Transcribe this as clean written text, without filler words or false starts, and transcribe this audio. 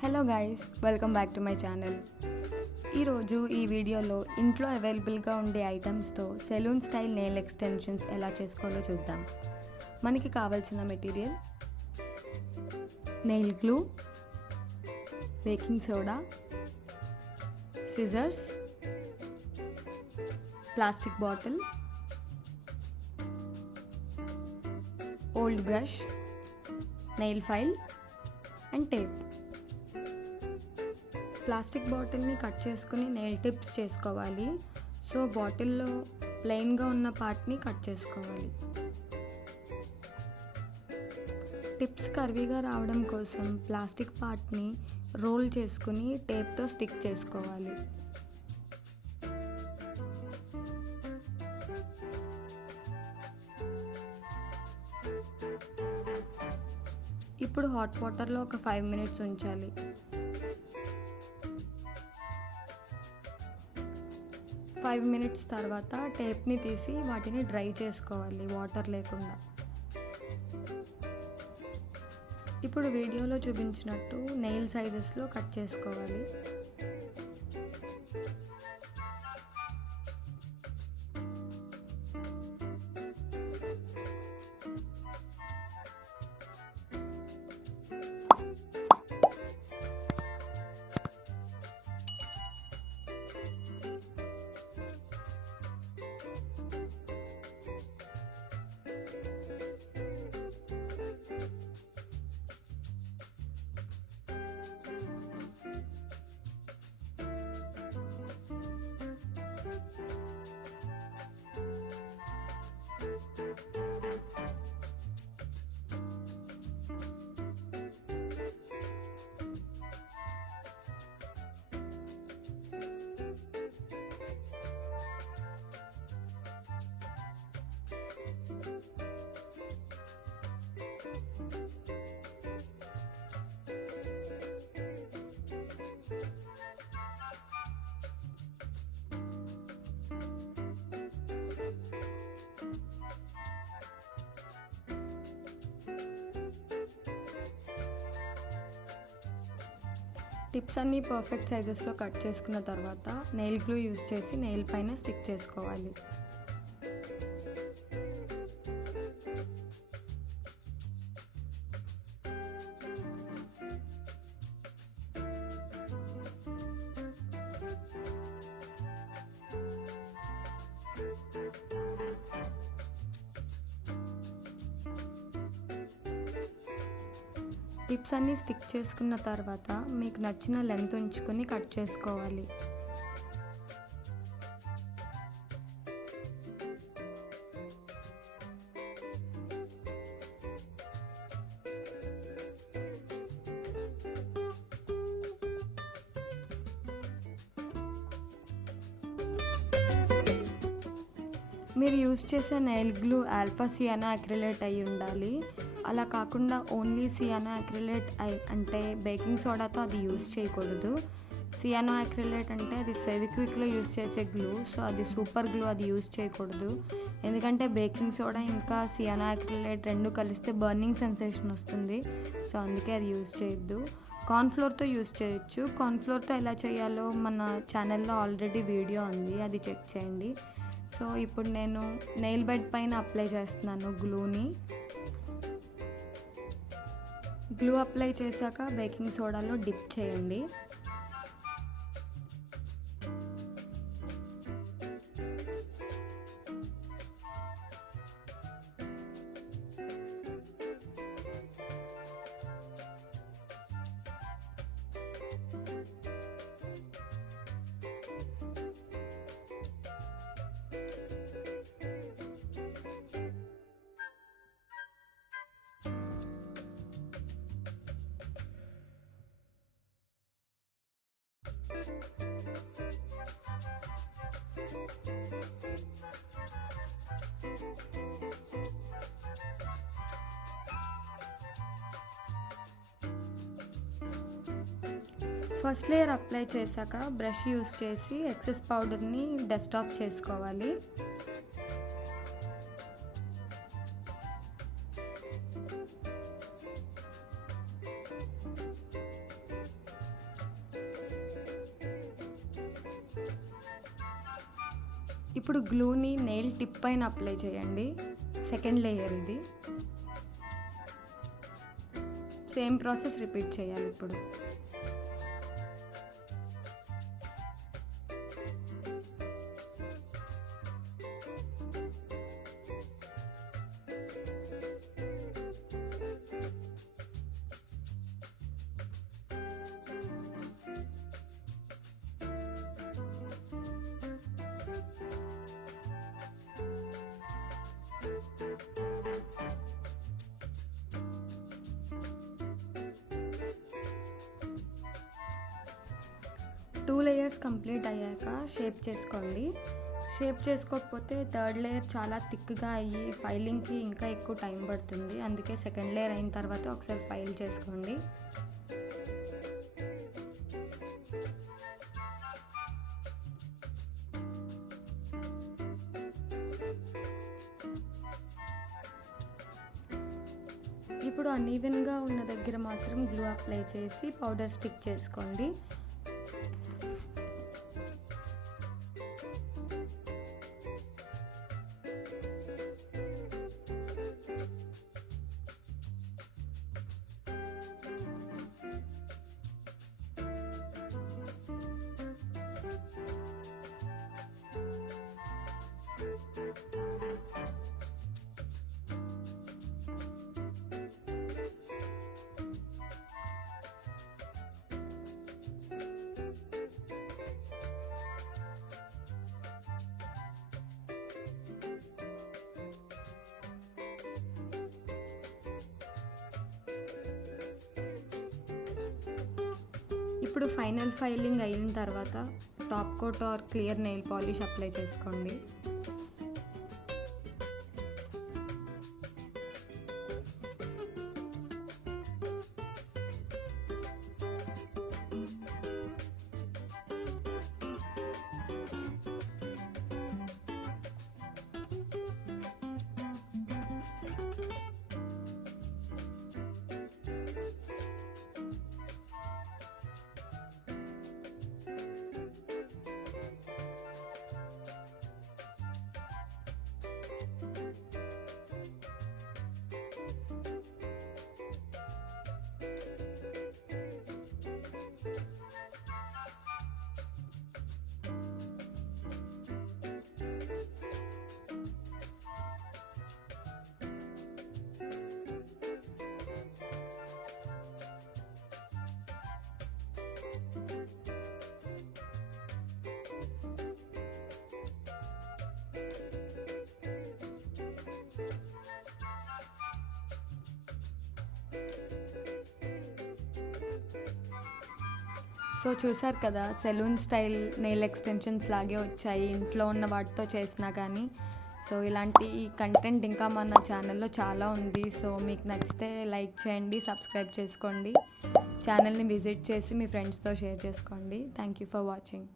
Hello guys, welcome back to my channel. ఈరోజు ఈ వీడియోలో ఇంట్లో అవైలబుల్గా ఉండే ఐటమ్స్తో సెలూన్ స్టైల్ నెయిల్ ఎక్స్టెన్షన్స్ ఎలా చేసుకోవాలో చూద్దాం. మనకి కావాల్సిన material nail glue, baking soda, scissors, plastic bottle, old brush, nail file and tape. Plastic బాటిల్ని కట్ చేసుకుని నెయిల్ టిప్స్ చేసుకోవాలి. సో బాటిల్లో ప్లెయిన్గా ఉన్న పార్ట్ని కట్ చేసుకోవాలి. టిప్స్ కర్వీగా రావడం కోసం ప్లాస్టిక్ పార్ట్ని రోల్ చేసుకుని టేప్తో స్టిక్ చేసుకోవాలి. ఇప్పుడు హాట్ వాటర్లో ఒక 5 minutes ఉంచాలి. 5 minutes తర్వాత టేప్ని తీసి వాటిని డ్రై చేసుకోవాలి వాటర్ లేకుండా. ఇప్పుడు వీడియోలో చూపించినట్టు నెయిల్ సైజెస్లో కట్ చేసుకోవాలి. టిప్స్ అన్నీ పర్ఫెక్ట్ సైజెస్లో కట్ చేసుకున్న తర్వాత నెయిల్ గ్లూ యూజ్ చేసి నెయిల్ పైన స్టిక్ చేసుకోవాలి. టిప్స్ అన్నీ స్టిక్ చేసుకున్న తర్వాత మీకు నచ్చిన లెంత్ ఉంచుకొని కట్ చేసుకోవాలి. మీరు యూజ్ చేసే నెయిల్ గ్లూ ఆల్ఫా సియానో అక్రిలేట్ అయి ఉండాలి. అలా కాకుండా ఓన్లీ సియానో అక్రిలేట్ అంటే బేకింగ్ సోడాతో అది యూజ్ చేయకూడదు. సియానో అక్రిలేట్ అంటే అది ఫెవిక్విక్లో యూజ్ చేసే గ్లూ. సో అది సూపర్ గ్లూ, అది యూజ్ చేయకూడదు. ఎందుకంటే బేకింగ్ సోడా ఇంకా సియానో అక్రిలేట్ రెండు కలిస్తే బర్నింగ్ సెన్సేషన్ వస్తుంది. సో అందుకే అది యూజ్ చేయొద్దు. కార్న్ఫ్లోర్తో యూజ్ చేయొచ్చు. కార్న్ఫ్లోర్తో ఎలా చేయాలో మన ఛానల్లో ఆల్రెడీ వీడియో ఉంది, అది చెక్ చేయండి. సో ఇప్పుడు నేను నెయిల్ బెడ్ పైన అప్లై చేస్తున్నాను గ్లూని. గ్లూ అప్లై చేశాక బేకింగ్ సోడాలో డిప్ చేయండి. ఫస్ట్ లేయర్ అప్లై చేశాక బ్రష్ యూస్ చేసి ఎక్సెస్ పౌడర్ని డస్ట్ ఆఫ్ చేసుకోవాలి. ఇప్పుడు గ్లూని నెయిల్ టిప్ పైన అప్లై చేయండి. సెకండ్ లేయర్ ఇది. సేమ్ ప్రాసెస్ రిపీట్ చేయాలి ఇప్పుడు. టూ లేయర్స్ కంప్లీట్ అయ్యాక షేప్ చేసుకోండి. షేప్ చేసుకోకపోతే థర్డ్ లేయర్ చాలా థిక్గా అయ్యి ఫైలింగ్కి ఇంకా ఎక్కువ టైం పడుతుంది. అందుకే సెకండ్ లేయర్ అయిన తర్వాత ఒకసారి ఫైల్ చేసుకోండి. ఇప్పుడు అన్ఈవెన్గా ఉన్న దగ్గర మాత్రం గ్లూ అప్లై చేసి పౌడర్ స్టిక్ చేసుకోండి. ఇప్పుడు ఫైనల్ ఫైలింగ్ అయిన తర్వాత top coat or clear nail polish apply చేసుకోండి. సో చూసారు కదా, సెలూన్ స్టైల్ నెయిల్ ఎక్స్టెన్షన్స్ లాగే వచ్చాయి ఇంట్లో ఉన్న వాటితో చేసినా కానీ. సో ఇలాంటి కంటెంట్ ఇంకా మన ఛానల్లో చాలా ఉంది. సో మీకు నచ్చితే లైక్ చేయండి, సబ్స్క్రైబ్ చేసుకోండి, ఛానల్ని విజిట్ చేసి మీ ఫ్రెండ్స్తో షేర్ చేసుకోండి. Thank you for watching.